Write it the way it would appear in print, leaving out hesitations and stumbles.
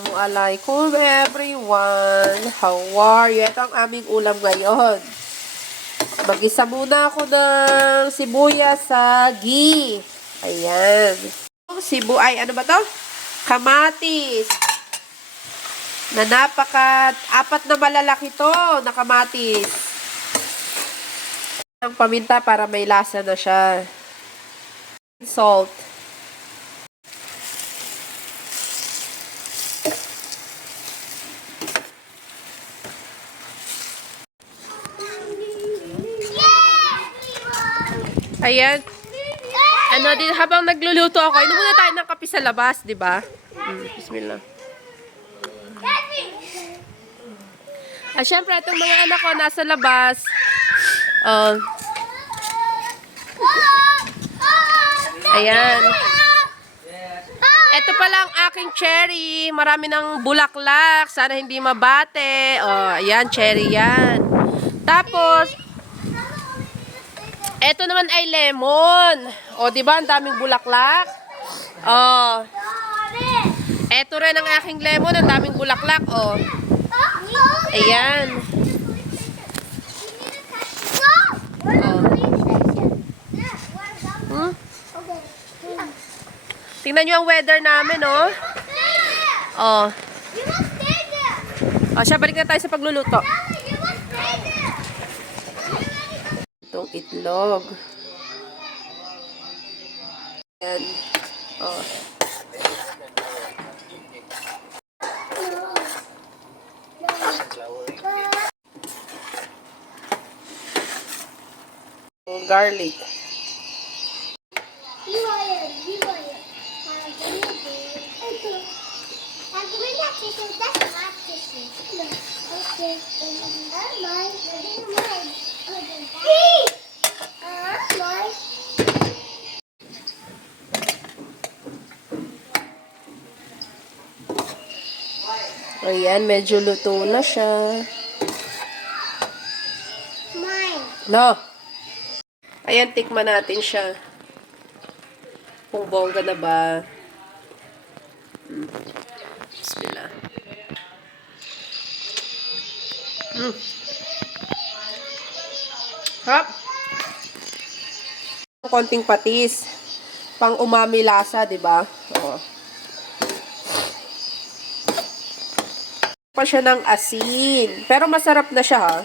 Assalamualaikum everyone. How are you? Ito ang aming ulam ngayon. Mag-isa muna ako ng sibuyas sa ghee. Ayan. Ano ba to? Kamatis. Apat na malalaki to na kamatis. Ang paminta para may lasa na siya. Salt. Ayan. Din habang nagluluto ako, inom muna tayo ng kape sa labas, 'di ba? Bismillah. Syempre, itong mga anak ko nasa labas. Ayan. Ito pala ang aking cherry. Marami ng bulaklak. Sana hindi mabate. Ayan, cherry yan. Tapos, ito naman ay lemon. Di ba? Ang daming bulaklak. Ito rin ang aking lemon. Ang daming bulaklak. Ayan. Tingnan nyo ang weather namin, siya, balik na tayo sa pagluluto. Itong itlog. Ayan. Garlic. Ayan, medyo luto na siya. No. Ayan, tikman natin siya. Kung bongga na ba. Bismillah. Harap. Konting patis. Pang umami lasa, 'di ba? Pa siya ng asin. Pero masarap na siya, ha.